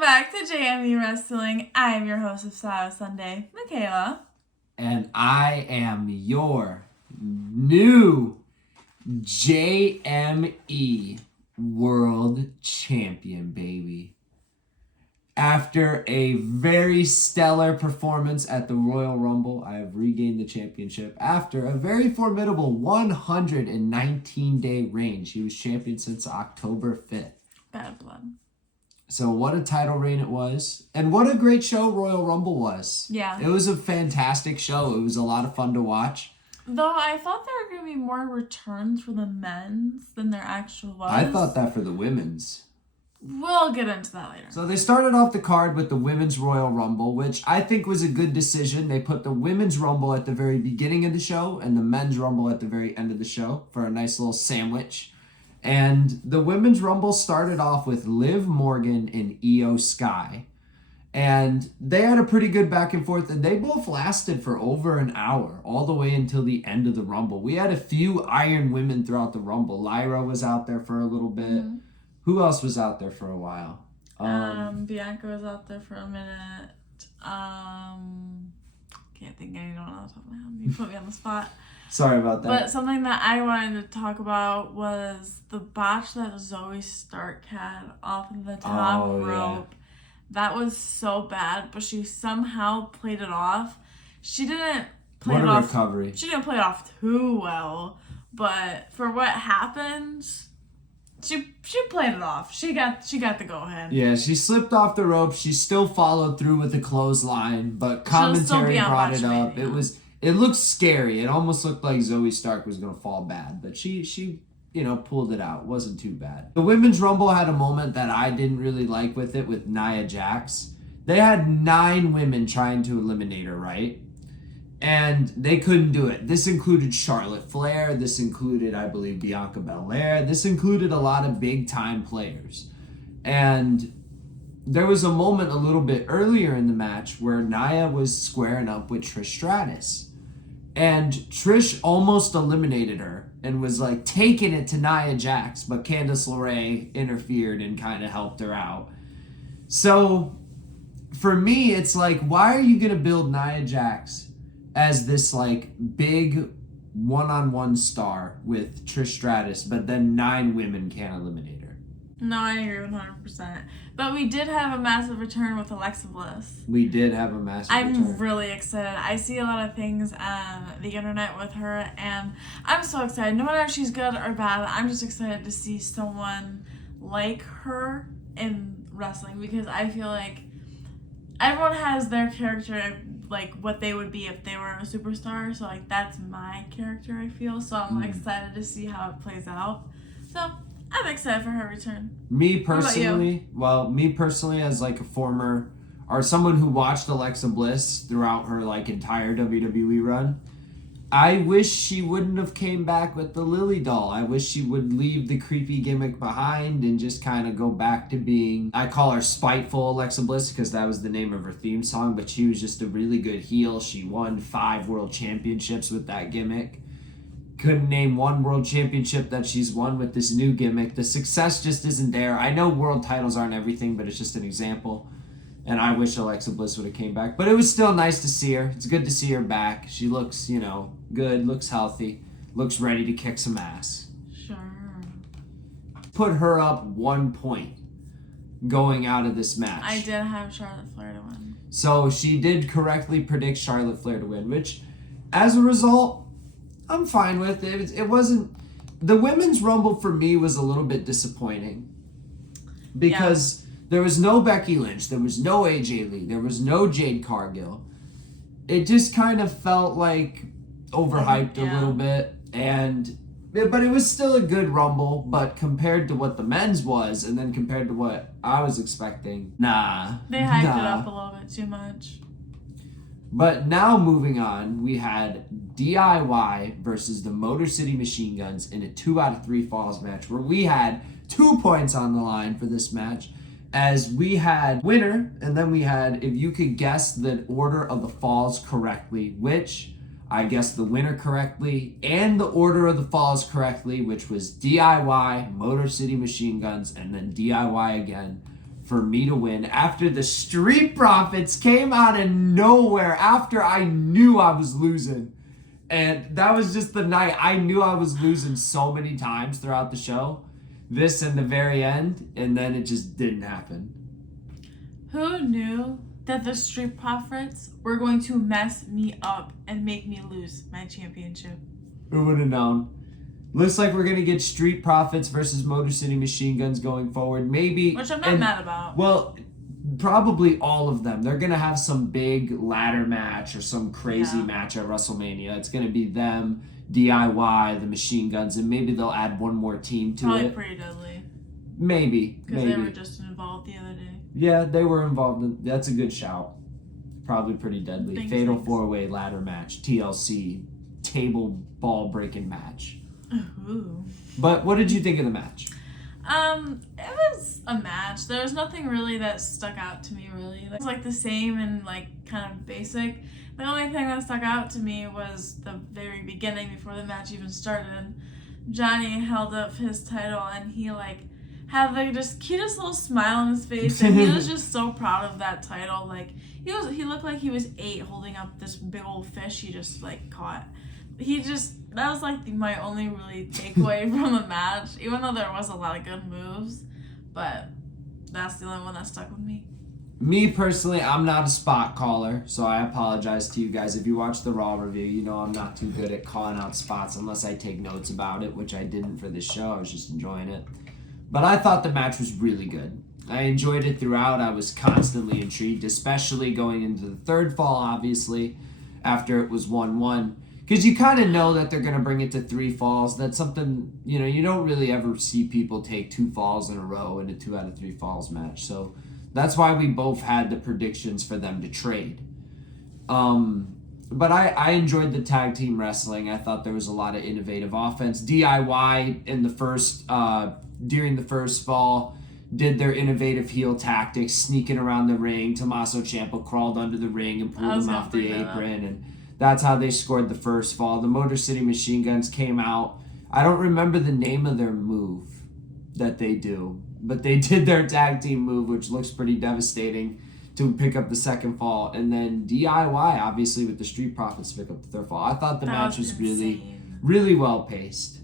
back to JME Wrestling. I am your host of Style Sunday, Michaela. And I am your new JME World Champion, baby. After a very stellar performance at the Royal Rumble, I have regained the championship after a very formidable 119-day reign. She was champion since October 5th. Bad blood. So what a title reign it was. And what a great show Royal Rumble was. Yeah. It was a fantastic show. It was a lot of fun to watch. Though I thought there were going to be more returns for the men's than there actually was. I thought that for the women's. We'll get into that later. So they started off the card with the Women's Royal Rumble, which I think was a good decision. They put the Women's Rumble at the very beginning of the show and the Men's Rumble at the very end of the show for a nice little sandwich. And the Women's Rumble started off with Liv Morgan and Io Sky. And they had a pretty good back and forth, and they both lasted for over an hour, all the way until the end of the Rumble. We had a few Iron Women throughout the Rumble. Lyra was out there for a little bit. Mm-hmm. Who else was out there for a while? Bianca was out there for a minute. Can't think of anyone else off my head. You put me on the spot. Sorry about that. But something that I wanted to talk about was the botch that Zoe Stark had off of the top rope. Yeah. That was so bad, but she somehow played it off. She didn't play it off. Recovery. She didn't play it off too well, but for what happened, she played it off. She got the go ahead. Yeah, she slipped off the rope. She still followed through with a clothesline, but commentary brought it up. It looked scary. It almost looked like Zoe Stark was going to fall bad, but she pulled it out. It wasn't too bad. The Women's Rumble had a moment that I didn't really like with it with Nia Jax. They had 9 women trying to eliminate her, right? And they couldn't do it. This included Charlotte Flair. This included, I believe, Bianca Belair. This included a lot of big-time players. And there was a moment a little bit earlier in the match where Nia was squaring up with Trish Stratus. And Trish almost eliminated her and was like taking it to Nia Jax, but Candice LeRae interfered and kind of helped her out. So for me, it's like, why are you going to build Nia Jax as this like big one-on-one star with Trish Stratus, but then 9 women can't eliminate her? No, I agree with 100%. But we did have a massive return with Alexa Bliss. We did have a massive return. I'm really excited. I see a lot of things on the internet with her, and I'm so excited. No matter if she's good or bad, I'm just excited to see someone like her in wrestling, because I feel like everyone has their character, like what they would be if they were a superstar. So like that's my character, I feel. So I'm excited to see how it plays out. So I'm excited for her return. Me personally, as like a former or someone who watched Alexa Bliss throughout her like entire WWE run, I wish she wouldn't have came back with the Lily doll. I wish she would leave the creepy gimmick behind and just kind of go back to being, I call her Spiteful Alexa Bliss because that was the name of her theme song, but she was just a really good heel. She won 5 world championships with that gimmick. Couldn't name one world championship that she's won with this new gimmick. The success just isn't there. I know world titles aren't everything, but it's just an example. And I wish Alexa Bliss would have came back. But it was still nice to see her. It's good to see her back. She looks, good, looks healthy, looks ready to kick some ass. Sure. Put her up 1 point going out of this match. I did have Charlotte Flair to win. So she did correctly predict Charlotte Flair to win, which, as a result, I'm fine with it. It wasn't... The Women's Rumble for me was a little bit disappointing. Because there was no Becky Lynch. There was no AJ Lee. There was no Jade Cargill. It just kind of felt like overhyped a little bit. But it was still a good Rumble. But compared to what the men's was, and then compared to what I was expecting, They hyped it up a little bit too much. But now moving on, we had DIY versus the Motor City Machine Guns in a 2 out of 3 falls match where we had 2 points on the line for this match, as we had winner, and then we had if you could guess the order of the falls correctly, which I guessed the winner correctly and the order of the falls correctly, which was DIY, Motor City Machine Guns, and then DIY again for me to win after the Street Profits came out of nowhere after I knew I was losing. And that was just the night I knew I was losing so many times throughout the show. This and the very end, and then it just didn't happen. Who knew that the Street Profits were going to mess me up and make me lose my championship? Who would have known? Looks like we're going to get Street Profits versus Motor City Machine Guns going forward. Maybe. Which I'm not mad about. Well, probably all of them. They're going to have some big ladder match or some crazy match at WrestleMania. It's going to be them, DIY, the Machine Guns, and maybe they'll add one more team to Probably it. Pretty Deadly. Maybe. Because they were just involved the other day. Yeah, they were involved. That's a good shout. Probably Pretty Deadly. Thanks. Fatal 4-way ladder match. TLC. Table ball breaking match. Ooh. But what did you think of the match? It was a match. There was nothing really that stuck out to me, really. It was like the same and like kind of basic. The only thing that stuck out to me was the very beginning before the match even started. Johnny held up his title and he like had the just cutest little smile on his face, and he was just so proud of that title. Like he looked like he was 8 holding up this big old fish he just like caught. That was like my only really takeaway from the match, even though there was a lot of good moves, but that's the only one that stuck with me. Me personally, I'm not a spot caller, so I apologize to you guys. If you watch the Raw review, you know I'm not too good at calling out spots unless I take notes about it, which I didn't for this show. I was just enjoying it. But I thought the match was really good. I enjoyed it throughout. I was constantly intrigued, especially going into the third fall, obviously, after it was 1-1. Because you kind of know that they're going to bring it to 3 falls. That's something, you don't really ever see people take 2 falls in a row in a 2 out of 3 falls match. So that's why we both had the predictions for them to trade. But I enjoyed the tag team wrestling. I thought there was a lot of innovative offense. DIY in the first, during the first fall, did their innovative heel tactics, sneaking around the ring. Tommaso Ciampa crawled under the ring and pulled him off the apron, and that's how they scored the first fall. The Motor City Machine Guns came out. I don't remember the name of their move that they do, but they did their tag team move, which looks pretty devastating, to pick up the second fall. And then DIY, obviously, with the Street Profits, pick up the third fall. I thought the match was really, really well paced.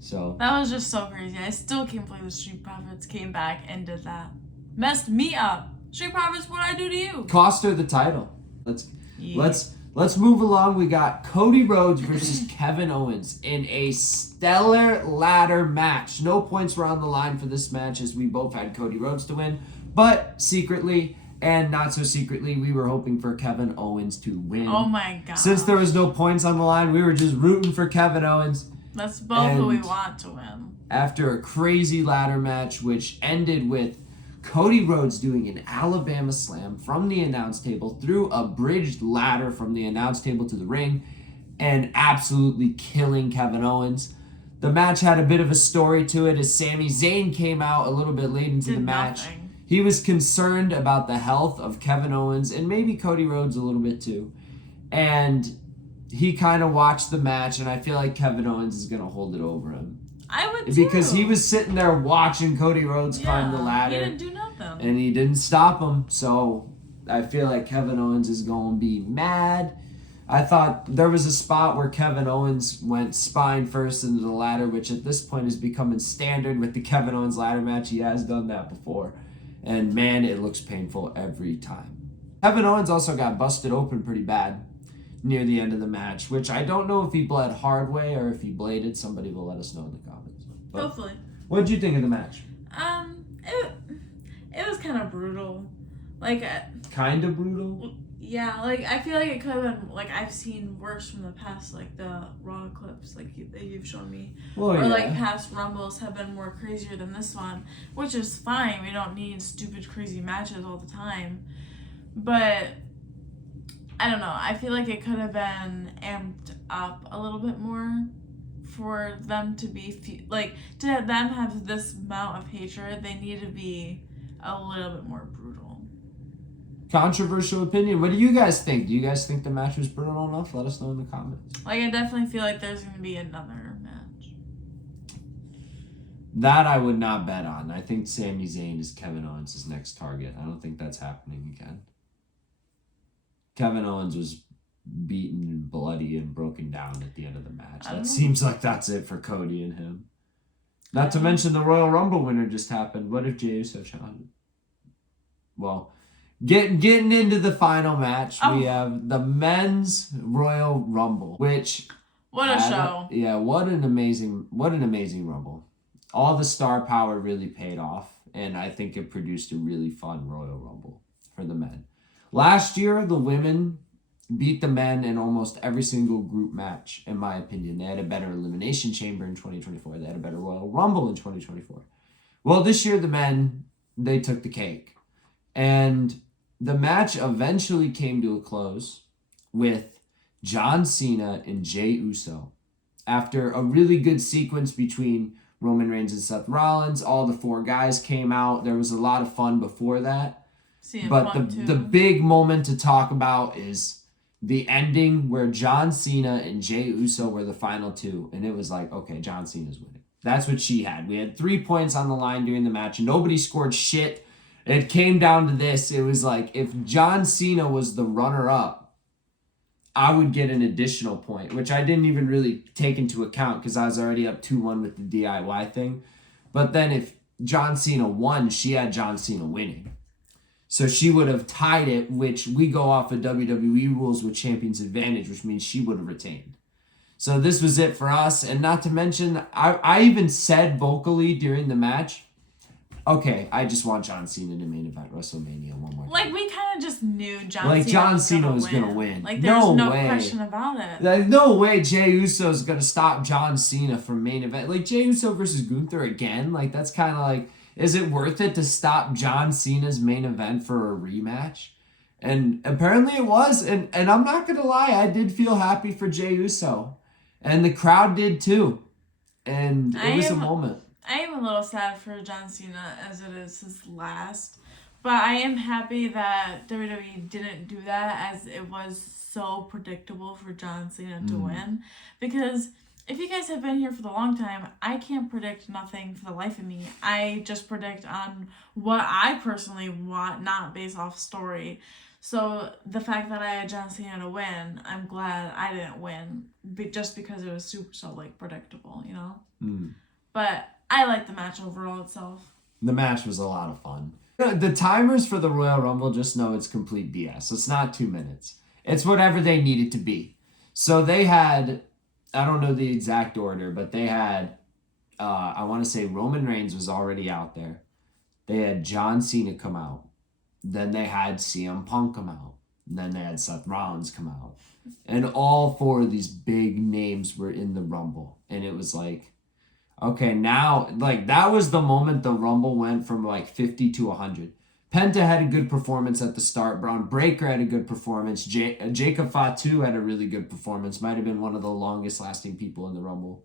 So that was just so crazy. I still can't believe the Street Profits came back and did that. Messed me up. Street Profits, what'd I do to you? Cost her the title. Let's move along. We got Cody Rhodes versus Kevin Owens in a stellar ladder match. No points were on the line for this match as we both had Cody Rhodes to win. But secretly and not so secretly, we were hoping for Kevin Owens to win. Oh my God. Since there was no points on the line, we were just rooting for Kevin Owens. That's both who we want to win. After a crazy ladder match, which ended with Cody Rhodes doing an Alabama slam from the announce table through a bridged ladder from the announce table to the ring and absolutely killing Kevin Owens. The match had a bit of a story to it as Sami Zayn came out a little bit late into the match. He was concerned about the health of Kevin Owens and maybe Cody Rhodes a little bit too. And he kind of watched the match, and I feel like Kevin Owens is going to hold it over him. I would too. Because he was sitting there watching Cody Rhodes climb the ladder. He didn't do nothing. And he didn't stop him. So I feel like Kevin Owens is going to be mad. I thought there was a spot where Kevin Owens went spine first into the ladder, which at this point is becoming standard with the Kevin Owens ladder match. He has done that before. And man, it looks painful every time. Kevin Owens also got busted open pretty bad near the end of the match, which I don't know if he bled hard way or if he bladed. Somebody will let us know in the comments. But hopefully. What did you think of the match? It was kind of brutal. Like kind of brutal? Yeah, like I feel like it could have been like I've seen worse from the past, like the Raw clips like that you've shown me. Well, or yeah. like past Rumbles have been more crazier than this one, which is fine. We don't need stupid crazy matches all the time. But I don't know. I feel like it could have been amped up a little bit more for them to be to them have this amount of hatred. They need to be a little bit more brutal. Controversial opinion. What do you guys think? Do you guys think the match was brutal enough? Let us know in the comments. Like I definitely feel like there's going to be another match. That I would not bet on. I think Sami Zayn is Kevin Owens' next target. I don't think that's happening again. Kevin Owens was beaten and bloody and broken down at the end of the match. That seems like that's it for Cody and him. Not to mention the Royal Rumble winner just happened. What if Jey Uso shot? Well, getting into the final match, we have the men's Royal Rumble, which what a show! What an amazing Rumble. All the star power really paid off, and I think it produced a really fun Royal Rumble for the men. Last year, the women beat the men in almost every single group match, in my opinion. They had a better Elimination Chamber in 2024. They had a better Royal Rumble in 2024. Well, this year, the men, they took the cake. And the match eventually came to a close with John Cena and Jey Uso. After a really good sequence between Roman Reigns and Seth Rollins, all the four guys came out. There was a lot of fun before that. But the big moment to talk about is the ending where John Cena and Jey Uso were the final two. And it was like, okay, John Cena's winning. That's what she had. We had 3 points on the line during the match. Nobody scored shit. It came down to this. It was like, if John Cena was the runner-up, I would get an additional point, which I didn't even really take into account because I was already up 2-1 with the DIY thing. But then if John Cena won, she had John Cena winning. So she would have tied it, which we go off of WWE rules with Champion's Advantage, which means she would have retained. So this was it for us. And not to mention, I even said vocally during the match, okay, I just want John Cena to main event WrestleMania one more time. Like, we kind of just knew John Cena was going to win. Like, there's no question about it. Like, no way Jey Uso is going to stop John Cena from main event. Like, Jey Uso versus Gunther again? Like, that's kind of like, is it worth it to stop John Cena's main event for a rematch? And apparently it was. And I'm not going to lie, I did feel happy for Jey Uso. And the crowd did too. And it was a moment. I am a little sad for John Cena as it is his last. But I am happy that WWE didn't do that, as it was so predictable for John Cena to win. Because if you guys have been here for the long time, I can't predict nothing for the life of me. I just predict on what I personally want, not based off story. So the fact that I had John Cena to win, I'm glad I didn't win, just because it was so like predictable, you know? But I like the match overall itself. The match was a lot of fun. The timers for the Royal Rumble just know it's complete BS. It's not 2 minutes. It's whatever they need it to be. So they had, I don't know the exact order, but they had, I want to say Roman Reigns was already out there. They had John Cena come out. Then they had CM Punk come out. And then they had Seth Rollins come out. And all four of these big names were in the Rumble. And it was like, okay, now, like, that was the moment the Rumble went from, like, 50 to 100. Penta had a good performance at the start. Braun Breaker had a good performance. Jacob Fatu had a really good performance. Might have been one of the longest-lasting people in the Rumble.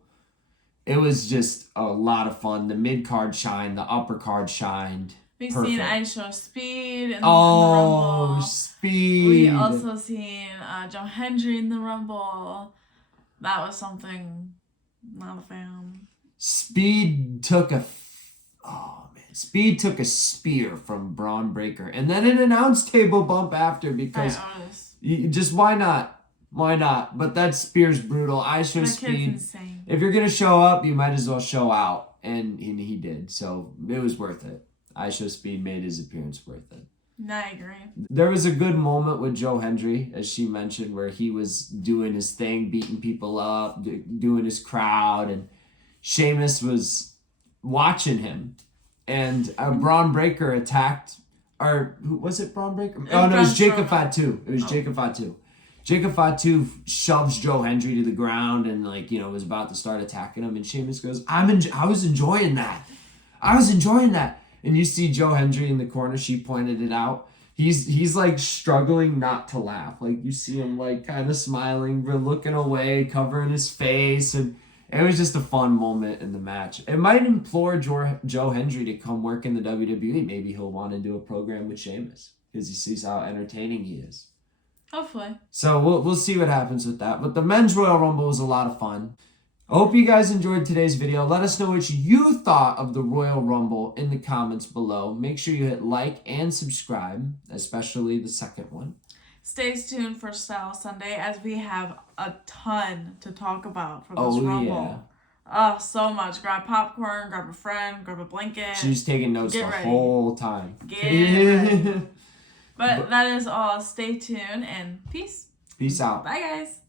It was just a lot of fun. The mid-card shined. The upper-card shined. We've seen Aisha Speed in the Rumble. Speed. We also seen Joe Hendry in the Rumble. That was something. Not a fan. Speed took a spear from Braun Breaker, and then an announce table bump after, because why not? But that spear's brutal. I show Speed. If you're gonna show up, you might as well show out, and he did. So it was worth it. I show Speed made his appearance worth it. I agree. There was a good moment with Joe Hendry, as she mentioned, where he was doing his thing, beating people up, doing his crowd, and Sheamus was watching him, and Braun Breaker attacked, or who was it? Braun Breaker? Oh no, it was Jacob Fatu. Jacob Fatu. Jacob Fatu shoves Joe Hendry to the ground and was about to start attacking him, and Sheamus goes, I was enjoying that. And you see Joe Hendry in the corner. She pointed it out. He's like struggling not to laugh. Like, you see him like kind of smiling, but looking away, covering his face, and it was just a fun moment in the match. It might implore Joe Hendry to come work in the WWE. Maybe he'll want to do a program with Sheamus because he sees how entertaining he is. Hopefully. So we'll see what happens with that. But the men's Royal Rumble was a lot of fun. I hope you guys enjoyed today's video. Let us know what you thought of the Royal Rumble in the comments below. Make sure you hit like and subscribe, especially the second one. Stay tuned for Style Sunday as we have a ton to talk about for this Rumble. Yeah. Oh, so much. Grab popcorn, grab a friend, grab a blanket. She's taking notes the whole time. Get ready. But that is all. Stay tuned and peace. Peace out. Bye, guys.